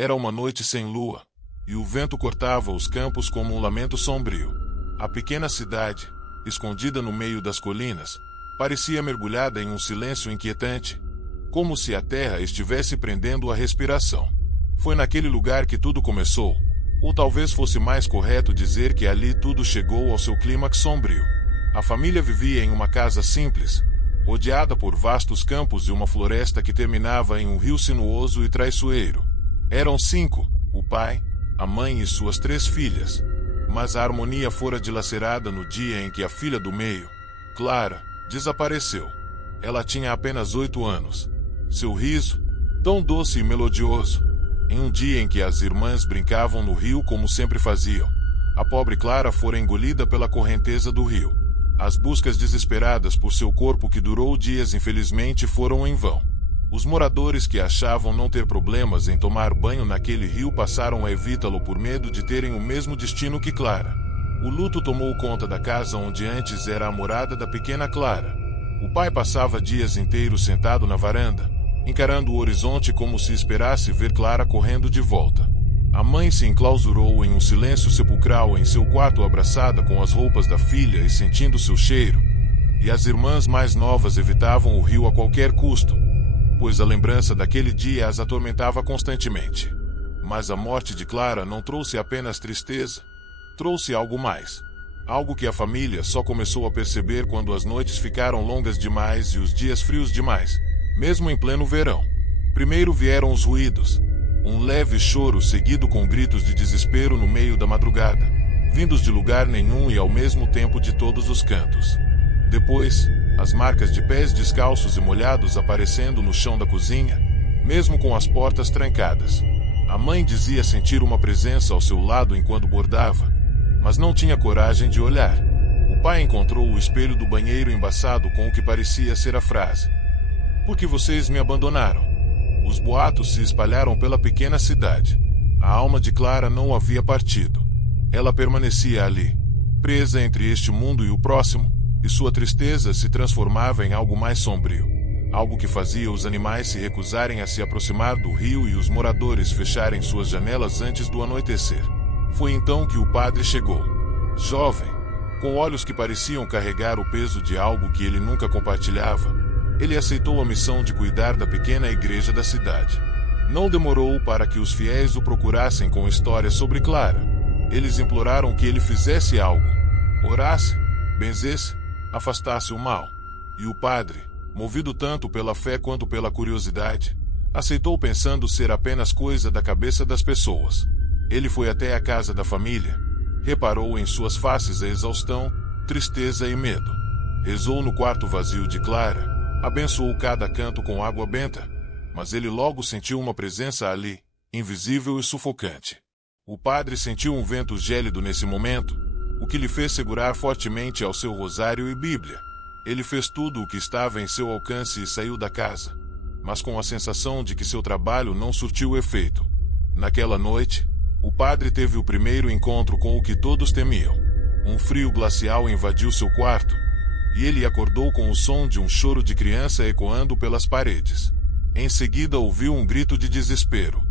Era uma noite sem lua, e o vento cortava os campos como um lamento sombrio. A pequena cidade, escondida no meio das colinas, parecia mergulhada em um silêncio inquietante, como se a terra estivesse prendendo a respiração. Foi naquele lugar que tudo começou, ou talvez fosse mais correto dizer que ali tudo chegou ao seu clímax sombrio. A família vivia em uma casa simples, rodeada por vastos campos e uma floresta que terminava em um rio sinuoso e traiçoeiro. Eram 5, o pai, a mãe e suas 3 filhas. Mas a harmonia fora dilacerada no dia em que a filha do meio, Clara, desapareceu. Ela tinha apenas 8 anos. Seu riso, tão doce e melodioso, em um dia em que as irmãs brincavam no rio como sempre faziam, a pobre Clara fora engolida pela correnteza do rio. As buscas desesperadas por seu corpo que durou dias infelizmente foram em vão. Os moradores que achavam não ter problemas em tomar banho naquele rio passaram a evitá-lo por medo de terem o mesmo destino que Clara. O luto tomou conta da casa onde antes era a morada da pequena Clara. O pai passava dias inteiros sentado na varanda, encarando o horizonte como se esperasse ver Clara correndo de volta. A mãe se enclausurou em um silêncio sepulcral em seu quarto abraçada com as roupas da filha e sentindo seu cheiro, e as irmãs mais novas evitavam o rio a qualquer custo, pois a lembrança daquele dia as atormentava constantemente. Mas a morte de Clara não trouxe apenas tristeza, trouxe algo mais. Algo que a família só começou a perceber quando as noites ficaram longas demais e os dias frios demais, mesmo em pleno verão. Primeiro vieram os ruídos, um leve choro seguido com gritos de desespero no meio da madrugada, vindos de lugar nenhum e ao mesmo tempo de todos os cantos. Depois, as marcas de pés descalços e molhados aparecendo no chão da cozinha, mesmo com as portas trancadas. A mãe dizia sentir uma presença ao seu lado enquanto bordava, mas não tinha coragem de olhar. O pai encontrou o espelho do banheiro embaçado com o que parecia ser a frase: "Por que vocês me abandonaram?" Os boatos se espalharam pela pequena cidade. A alma de Clara não havia partido. Ela permanecia ali, presa entre este mundo e o próximo, e sua tristeza se transformava em algo mais sombrio, algo que fazia os animais se recusarem a se aproximar do rio e os moradores fecharem suas janelas antes do anoitecer. Foi então que o padre chegou. Jovem, com olhos que pareciam carregar o peso de algo que ele nunca compartilhava, ele aceitou a missão de cuidar da pequena igreja da cidade. Não demorou para que os fiéis o procurassem com histórias sobre Clara. Eles imploraram que ele fizesse algo, orasse, benzesse, afastasse o mal. E o padre, movido tanto pela fé quanto pela curiosidade, aceitou pensando ser apenas coisa da cabeça das pessoas. Ele foi até a casa da família, reparou em suas faces a exaustão, tristeza e medo. Rezou no quarto vazio de Clara, abençoou cada canto com água benta, mas ele logo sentiu uma presença ali, invisível e sufocante. O padre sentiu um vento gélido nesse momento, o que lhe fez segurar fortemente ao seu rosário e Bíblia. Ele fez tudo o que estava em seu alcance e saiu da casa, mas com a sensação de que seu trabalho não surtiu efeito. Naquela noite, o padre teve o primeiro encontro com o que todos temiam. Um frio glacial invadiu seu quarto, e ele acordou com o som de um choro de criança ecoando pelas paredes. Em seguida ouviu um grito de desespero.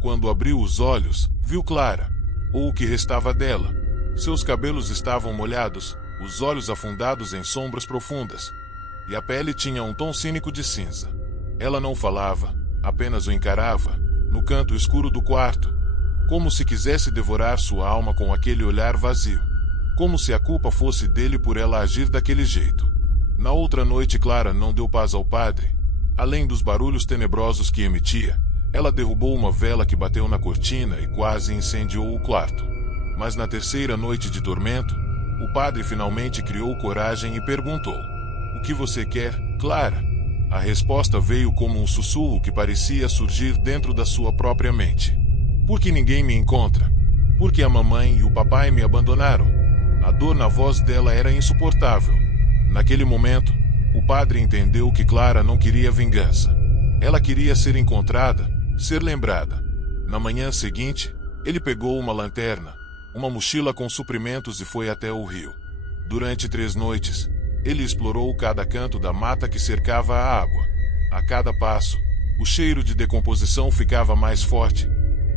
Quando abriu os olhos, viu Clara, ou o que restava dela. Seus cabelos estavam molhados, os olhos afundados em sombras profundas, e a pele tinha um tom cínico de cinza. Ela não falava, apenas o encarava, no canto escuro do quarto, como se quisesse devorar sua alma com aquele olhar vazio, como se a culpa fosse dele por ela agir daquele jeito. Na outra noite Clara não deu paz ao padre. Além dos barulhos tenebrosos que emitia, ela derrubou uma vela que bateu na cortina e quase incendiou o quarto. Mas na terceira noite de tormento, o padre finalmente criou coragem e perguntou: "O que você quer, Clara?" A resposta veio como um sussurro que parecia surgir dentro da sua própria mente. "Por que ninguém me encontra? Porque a mamãe e o papai me abandonaram." A dor na voz dela era insuportável. Naquele momento, o padre entendeu que Clara não queria vingança. Ela queria ser encontrada, ser lembrada. Na manhã seguinte, ele pegou uma lanterna, uma mochila com suprimentos e foi até o rio. Durante 3 noites, ele explorou cada canto da mata que cercava a água. A cada passo, o cheiro de decomposição ficava mais forte,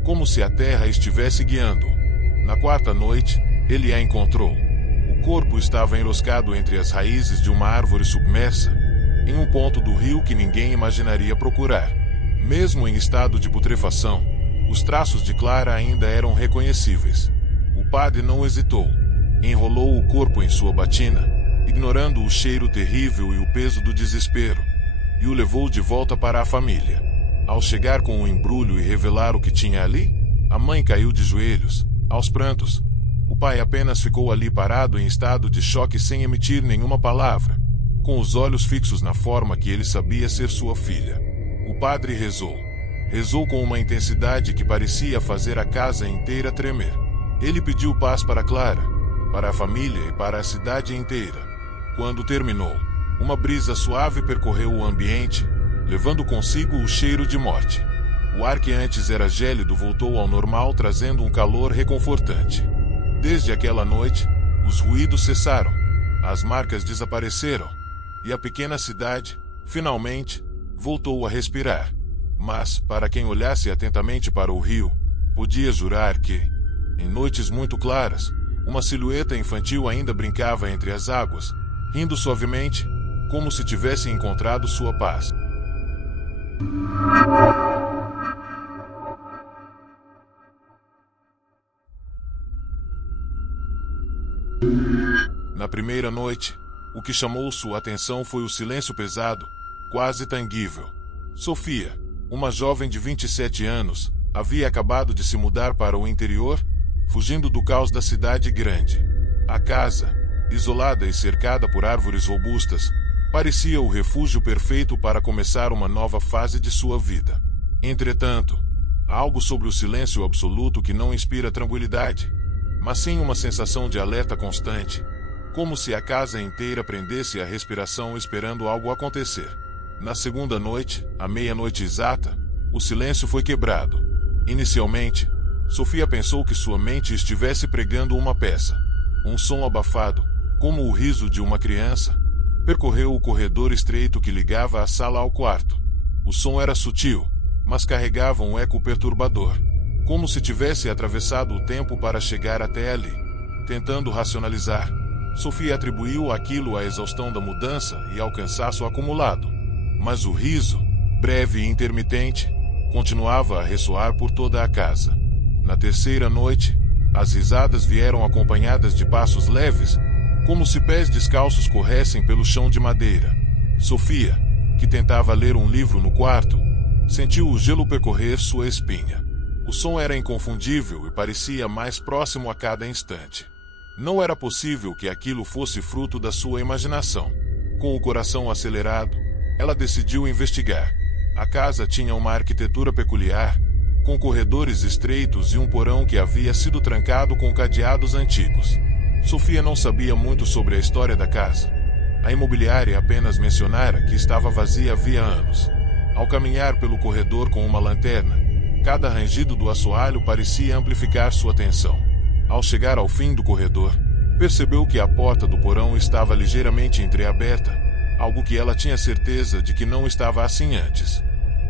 como se a terra estivesse guiando-o. Na quarta noite, ele a encontrou. O corpo estava enroscado entre as raízes de uma árvore submersa, em um ponto do rio que ninguém imaginaria procurar. Mesmo em estado de putrefação, os traços de Clara ainda eram reconhecíveis. O padre não hesitou. Enrolou o corpo em sua batina, ignorando o cheiro terrível e o peso do desespero, e o levou de volta para a família. Ao chegar com o embrulho e revelar o que tinha ali, a mãe caiu de joelhos, aos prantos. O pai apenas ficou ali parado em estado de choque sem emitir nenhuma palavra, com os olhos fixos na forma que ele sabia ser sua filha. O padre rezou. Rezou com uma intensidade que parecia fazer a casa inteira tremer. Ele pediu paz para Clara, para a família e para a cidade inteira. Quando terminou, uma brisa suave percorreu o ambiente, levando consigo o cheiro de morte. O ar que antes era gélido voltou ao normal, trazendo um calor reconfortante. Desde aquela noite, os ruídos cessaram, as marcas desapareceram, e a pequena cidade, finalmente, voltou a respirar. Mas, para quem olhasse atentamente para o rio, podia jurar que, em noites muito claras, uma silhueta infantil ainda brincava entre as águas, rindo suavemente, como se tivesse encontrado sua paz. Na primeira noite, o que chamou sua atenção foi o silêncio pesado, quase tangível. Sofia, uma jovem de 27 anos, havia acabado de se mudar para o interior, fugindo do caos da cidade grande. A casa, isolada e cercada por árvores robustas, parecia o refúgio perfeito para começar uma nova fase de sua vida. Entretanto, há algo sobre o silêncio absoluto que não inspira tranquilidade, mas sim uma sensação de alerta constante, como se a casa inteira prendesse a respiração esperando algo acontecer. Na segunda noite, à meia-noite exata, o silêncio foi quebrado. Inicialmente, Sofia pensou que sua mente estivesse pregando uma peça. Um som abafado, como o riso de uma criança, percorreu o corredor estreito que ligava a sala ao quarto. O som era sutil, mas carregava um eco perturbador, como se tivesse atravessado o tempo para chegar até ali. Tentando racionalizar, Sofia atribuiu aquilo à exaustão da mudança e ao cansaço acumulado. Mas o riso, breve e intermitente, continuava a ressoar por toda a casa. Na terceira noite, as risadas vieram acompanhadas de passos leves, como se pés descalços corressem pelo chão de madeira. Sofia, que tentava ler um livro no quarto, sentiu o gelo percorrer sua espinha. O som era inconfundível e parecia mais próximo a cada instante. Não era possível que aquilo fosse fruto da sua imaginação. Com o coração acelerado, ela decidiu investigar. A casa tinha uma arquitetura peculiar, com corredores estreitos e um porão que havia sido trancado com cadeados antigos. Sofia não sabia muito sobre a história da casa. A imobiliária apenas mencionara que estava vazia havia anos. Ao caminhar pelo corredor com uma lanterna, cada rangido do assoalho parecia amplificar sua tensão. Ao chegar ao fim do corredor, percebeu que a porta do porão estava ligeiramente entreaberta, algo que ela tinha certeza de que não estava assim antes.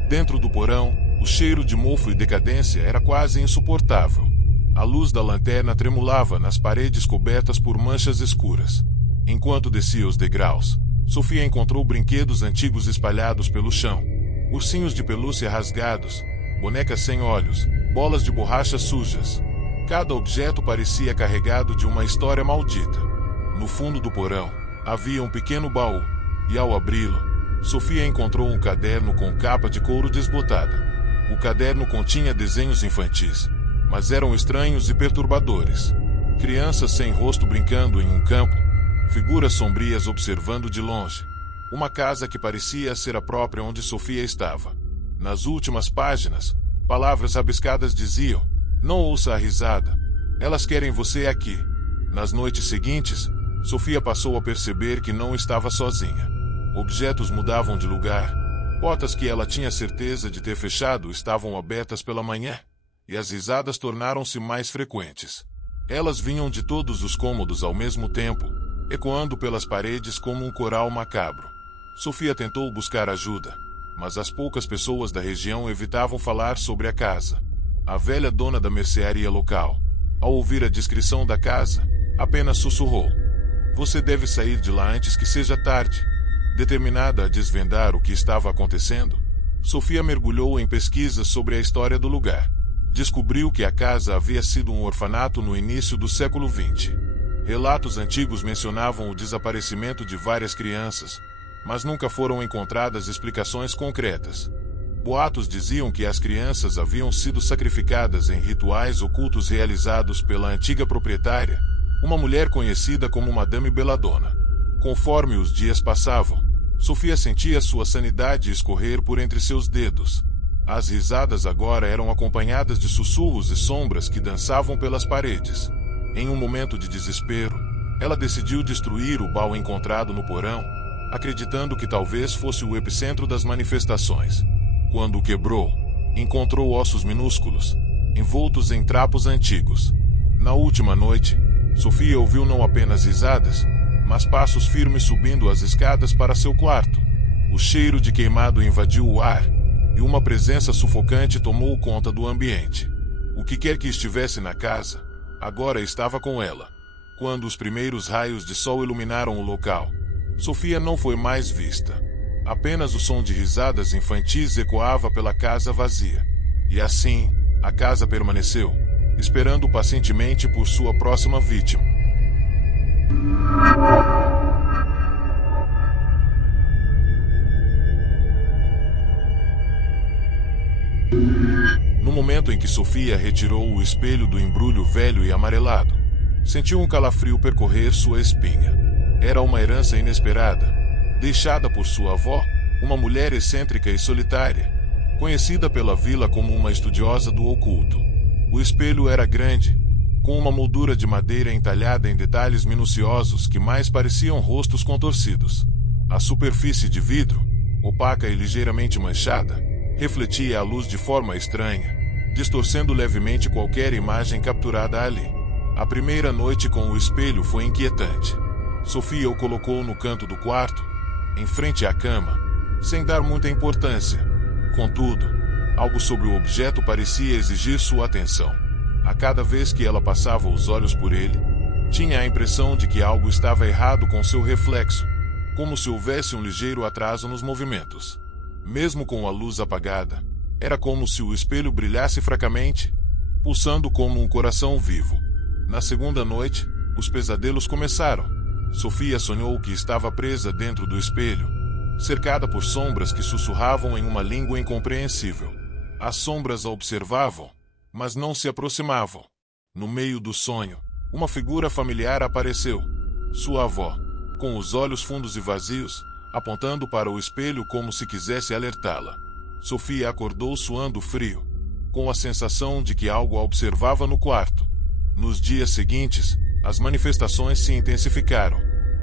Dentro do porão, o cheiro de mofo e decadência era quase insuportável. A luz da lanterna tremulava nas paredes cobertas por manchas escuras. Enquanto descia os degraus, Sofia encontrou brinquedos antigos espalhados pelo chão. Ursinhos de pelúcia rasgados, bonecas sem olhos, bolas de borracha sujas. Cada objeto parecia carregado de uma história maldita. No fundo do porão, havia um pequeno baú, e ao abri-lo, Sofia encontrou um caderno com capa de couro desbotada. O caderno continha desenhos infantis, mas eram estranhos e perturbadores. Crianças sem rosto brincando em um campo, figuras sombrias observando de longe. Uma casa que parecia ser a própria onde Sofia estava. Nas últimas páginas, palavras rabiscadas diziam: "Não ouça a risada. Elas querem você aqui." Nas noites seguintes, Sofia passou a perceber que não estava sozinha. Objetos mudavam de lugar. Portas que ela tinha certeza de ter fechado estavam abertas pela manhã, e as risadas tornaram-se mais frequentes. Elas vinham de todos os cômodos ao mesmo tempo, ecoando pelas paredes como um coral macabro. Sofia tentou buscar ajuda, mas as poucas pessoas da região evitavam falar sobre a casa. A velha dona da mercearia local, ao ouvir a descrição da casa, apenas sussurrou: "Você deve sair de lá antes que seja tarde." Determinada a desvendar o que estava acontecendo, Sofia mergulhou em pesquisas sobre a história do lugar. Descobriu que a casa havia sido um orfanato no início do século XX. Relatos antigos mencionavam o desaparecimento de várias crianças, mas nunca foram encontradas explicações concretas. Boatos diziam que as crianças haviam sido sacrificadas em rituais ocultos realizados pela antiga proprietária, uma mulher conhecida como Madame Belladonna. Conforme os dias passavam, Sofia sentia sua sanidade escorrer por entre seus dedos. As risadas agora eram acompanhadas de sussurros e sombras que dançavam pelas paredes. Em um momento de desespero, ela decidiu destruir o baú encontrado no porão, acreditando que talvez fosse o epicentro das manifestações. Quando o quebrou, encontrou ossos minúsculos, envoltos em trapos antigos. Na última noite, Sofia ouviu não apenas risadas, mas passos firmes subindo as escadas para seu quarto. O cheiro de queimado invadiu o ar, e uma presença sufocante tomou conta do ambiente. O que quer que estivesse na casa, agora estava com ela. Quando os primeiros raios de sol iluminaram o local, Sofia não foi mais vista. Apenas o som de risadas infantis ecoava pela casa vazia. E assim, a casa permaneceu, esperando pacientemente por sua próxima vítima. No momento em que Sofia retirou o espelho do embrulho velho e amarelado, sentiu um calafrio percorrer sua espinha. Era uma herança inesperada, deixada por sua avó, uma mulher excêntrica e solitária, conhecida pela vila como uma estudiosa do oculto. O espelho era grande, com uma moldura de madeira entalhada em detalhes minuciosos que mais pareciam rostos contorcidos. A superfície de vidro, opaca e ligeiramente manchada, refletia a luz de forma estranha, distorcendo levemente qualquer imagem capturada ali. A primeira noite com o espelho foi inquietante. Sofia o colocou no canto do quarto, em frente à cama, sem dar muita importância. Contudo, algo sobre o objeto parecia exigir sua atenção. A cada vez que ela passava os olhos por ele, tinha a impressão de que algo estava errado com seu reflexo, como se houvesse um ligeiro atraso nos movimentos. Mesmo com a luz apagada, era como se o espelho brilhasse fracamente, pulsando como um coração vivo. Na segunda noite, os pesadelos começaram. Sofia sonhou que estava presa dentro do espelho, cercada por sombras que sussurravam em uma língua incompreensível. As sombras a observavam, mas não se aproximavam. No meio do sonho, uma figura familiar apareceu. Sua avó, com os olhos fundos e vazios, apontando para o espelho como se quisesse alertá-la. Sofia acordou suando frio, com a sensação de que algo a observava no quarto. Nos dias seguintes, as manifestações se intensificaram.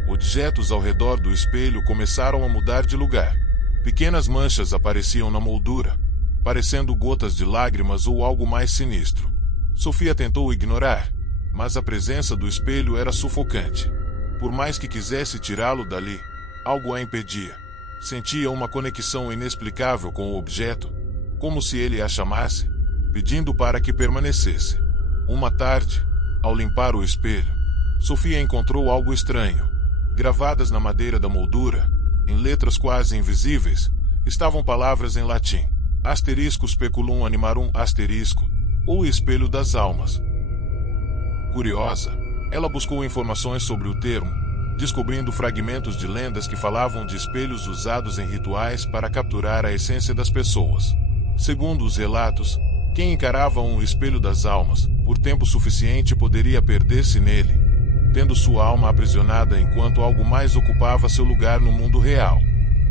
Objetos ao redor do espelho começaram a mudar de lugar. Pequenas manchas apareciam na moldura, parecendo gotas de lágrimas ou algo mais sinistro. Sofia tentou ignorar, mas a presença do espelho era sufocante. Por mais que quisesse tirá-lo dali, algo a impedia. Sentia uma conexão inexplicável com o objeto, como se ele a chamasse, pedindo para que permanecesse. Uma tarde, ao limpar o espelho, Sofia encontrou algo estranho. Gravadas na madeira da moldura, em letras quase invisíveis, estavam palavras em latim: asterisco speculum animarum asterisco, ou espelho das almas. Curiosa, ela buscou informações sobre o termo, descobrindo fragmentos de lendas que falavam de espelhos usados em rituais para capturar a essência das pessoas. Segundo os relatos, quem encarava um espelho das almas, por tempo suficiente poderia perder-se nele, tendo sua alma aprisionada enquanto algo mais ocupava seu lugar no mundo real.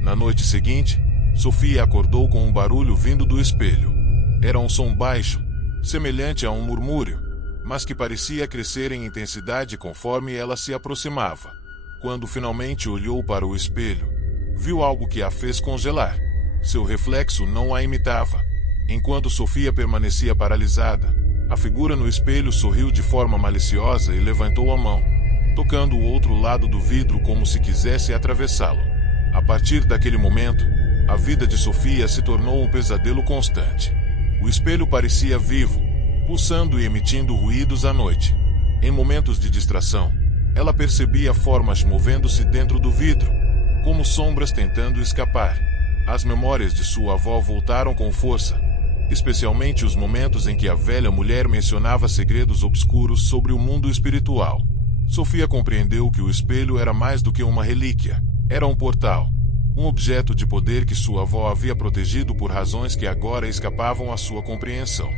Na noite seguinte, Sofia acordou com um barulho vindo do espelho. Era um som baixo, semelhante a um murmúrio, mas que parecia crescer em intensidade conforme ela se aproximava. Quando finalmente olhou para o espelho, viu algo que a fez congelar. Seu reflexo não a imitava. Enquanto Sofia permanecia paralisada, a figura no espelho sorriu de forma maliciosa e levantou a mão, tocando o outro lado do vidro como se quisesse atravessá-lo. A partir daquele momento, a vida de Sofia se tornou um pesadelo constante. O espelho parecia vivo, pulsando e emitindo ruídos à noite. Em momentos de distração, ela percebia formas movendo-se dentro do vidro, como sombras tentando escapar. As memórias de sua avó voltaram com força, especialmente os momentos em que a velha mulher mencionava segredos obscuros sobre o mundo espiritual. Sofia compreendeu que o espelho era mais do que uma relíquia. Era um portal, um objeto de poder que sua avó havia protegido por razões que agora escapavam à sua compreensão.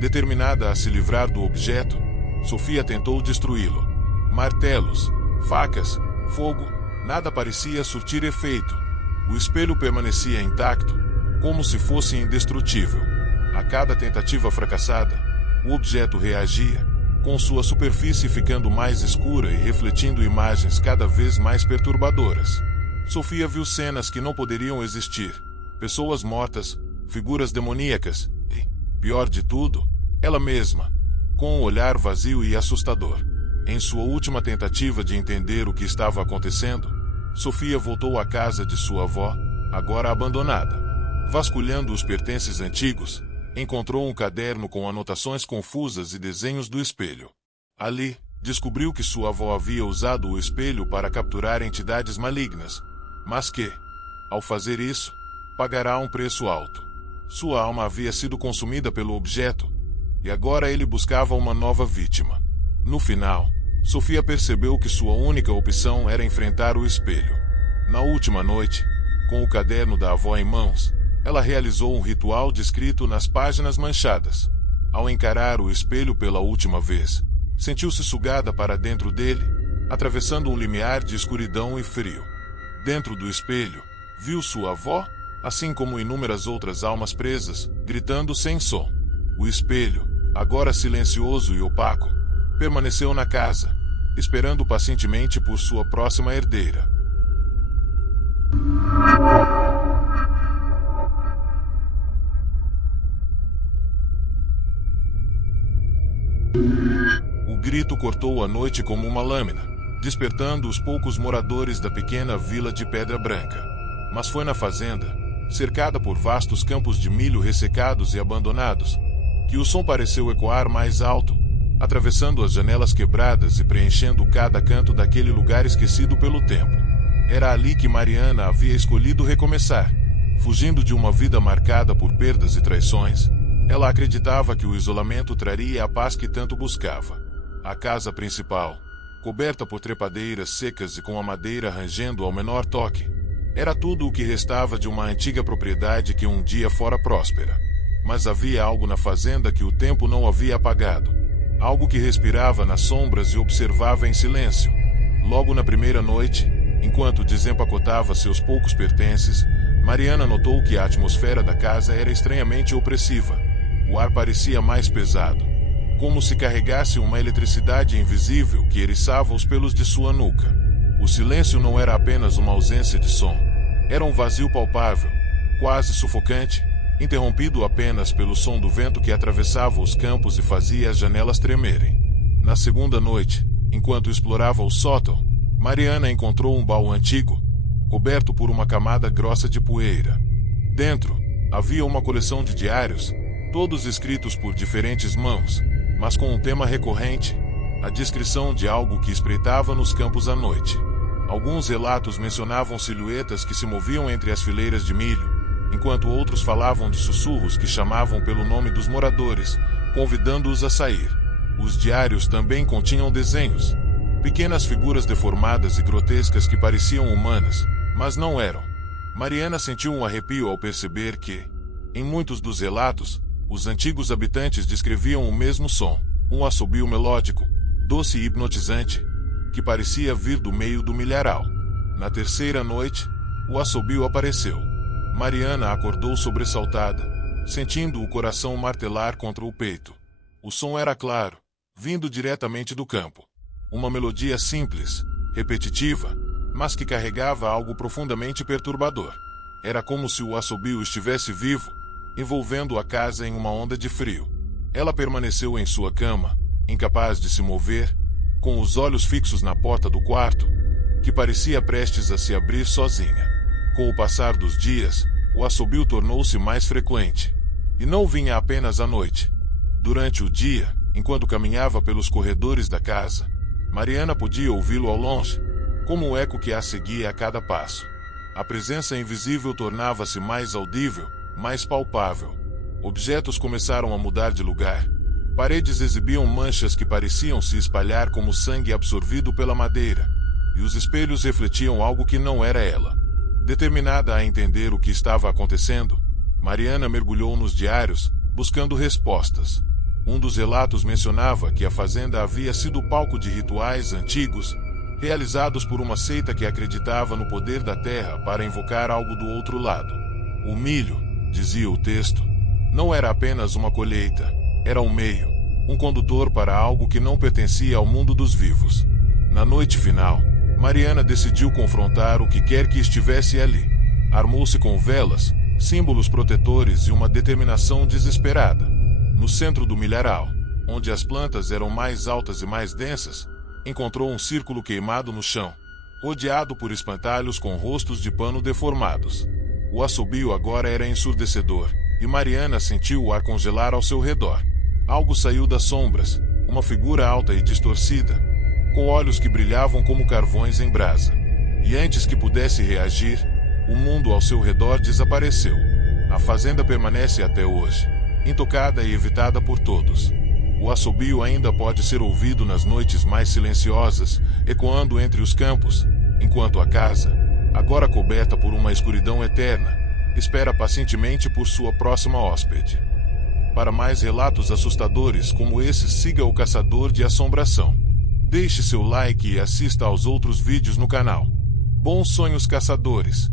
Determinada a se livrar do objeto, Sofia tentou destruí-lo. Martelos, facas, fogo, nada parecia surtir efeito. O espelho permanecia intacto, como se fosse indestrutível. A cada tentativa fracassada, o objeto reagia, com sua superfície ficando mais escura e refletindo imagens cada vez mais perturbadoras. Sofia viu cenas que não poderiam existir. Pessoas mortas, figuras demoníacas e, pior de tudo, ela mesma, com um olhar vazio e assustador. Em sua última tentativa de entender o que estava acontecendo, Sofia voltou à casa de sua avó, agora abandonada. Vasculhando os pertences antigos, encontrou um caderno com anotações confusas e desenhos do espelho. Ali, descobriu que sua avó havia usado o espelho para capturar entidades malignas, mas que, ao fazer isso, pagará um preço alto. Sua alma havia sido consumida pelo objeto, e agora ele buscava uma nova vítima. No final, Sofia percebeu que sua única opção era enfrentar o espelho. Na última noite, com o caderno da avó em mãos, ela realizou um ritual descrito nas páginas manchadas. Ao encarar o espelho pela última vez, sentiu-se sugada para dentro dele, atravessando um limiar de escuridão e frio. Dentro do espelho, viu sua avó, assim como inúmeras outras almas presas, gritando sem som. O espelho, agora silencioso e opaco, permaneceu na casa, esperando pacientemente por sua próxima herdeira. O grito cortou a noite como uma lâmina, despertando os poucos moradores da pequena vila de Pedra Branca. Mas foi na fazenda, cercada por vastos campos de milho ressecados e abandonados, que o som pareceu ecoar mais alto, atravessando as janelas quebradas e preenchendo cada canto daquele lugar esquecido pelo tempo. Era ali que Mariana havia escolhido recomeçar. Fugindo de uma vida marcada por perdas e traições, ela acreditava que o isolamento traria a paz que tanto buscava. A casa principal, coberta por trepadeiras secas e com a madeira rangendo ao menor toque, era tudo o que restava de uma antiga propriedade que um dia fora próspera. Mas havia algo na fazenda que o tempo não havia apagado. Algo que respirava nas sombras e observava em silêncio. Logo na primeira noite, enquanto desempacotava seus poucos pertences, Mariana notou que a atmosfera da casa era estranhamente opressiva. O ar parecia mais pesado, como se carregasse uma eletricidade invisível que eriçava os pelos de sua nuca. O silêncio não era apenas uma ausência de som. Era um vazio palpável, quase sufocante, interrompido apenas pelo som do vento que atravessava os campos e fazia as janelas tremerem. Na segunda noite, enquanto explorava o sótão, Mariana encontrou um baú antigo, coberto por uma camada grossa de poeira. Dentro, havia uma coleção de diários, todos escritos por diferentes mãos, mas com um tema recorrente: a descrição de algo que espreitava nos campos à noite. Alguns relatos mencionavam silhuetas que se moviam entre as fileiras de milho, enquanto outros falavam de sussurros que chamavam pelo nome dos moradores, convidando-os a sair. Os diários também continham desenhos, pequenas figuras deformadas e grotescas que pareciam humanas, mas não eram. Mariana sentiu um arrepio ao perceber que, em muitos dos relatos, os antigos habitantes descreviam o mesmo som, um assobio melódico, doce e hipnotizante, que parecia vir do meio do milharal. Na terceira noite, o assobio apareceu. Mariana acordou sobressaltada, sentindo o coração martelar contra o peito. O som era claro, vindo diretamente do campo. Uma melodia simples, repetitiva, mas que carregava algo profundamente perturbador. Era como se o assobio estivesse vivo, envolvendo a casa em uma onda de frio. Ela permaneceu em sua cama, incapaz de se mover, com os olhos fixos na porta do quarto, que parecia prestes a se abrir sozinha. Com o passar dos dias, o assobio tornou-se mais frequente. E não vinha apenas à noite. Durante o dia, enquanto caminhava pelos corredores da casa, Mariana podia ouvi-lo ao longe, como um eco que a seguia a cada passo. A presença invisível tornava-se mais audível, mais palpável. Objetos começaram a mudar de lugar. Paredes exibiam manchas que pareciam se espalhar como sangue absorvido pela madeira, e os espelhos refletiam algo que não era ela. Determinada a entender o que estava acontecendo, Mariana mergulhou nos diários, buscando respostas. Um dos relatos mencionava que a fazenda havia sido palco de rituais antigos, realizados por uma seita que acreditava no poder da terra para invocar algo do outro lado. O milho, dizia o texto, não era apenas uma colheita, era um meio, um condutor para algo que não pertencia ao mundo dos vivos. Na noite final, Mariana decidiu confrontar o que quer que estivesse ali. Armou-se com velas, símbolos protetores e uma determinação desesperada. No centro do milharal, onde as plantas eram mais altas e mais densas, encontrou um círculo queimado no chão, rodeado por espantalhos com rostos de pano deformados. O assobio agora era ensurdecedor, e Mariana sentiu o ar congelar ao seu redor. Algo saiu das sombras, uma figura alta e distorcida, com olhos que brilhavam como carvões em brasa. E antes que pudesse reagir, o mundo ao seu redor desapareceu. A fazenda permanece até hoje, intocada e evitada por todos. O assobio ainda pode ser ouvido nas noites mais silenciosas, ecoando entre os campos, enquanto a casa, agora coberta por uma escuridão eterna, espera pacientemente por sua próxima hóspede. Para mais relatos assustadores como esse, siga o Caçador de Assombração. Deixe seu like e assista aos outros vídeos no canal. Bons sonhos, caçadores!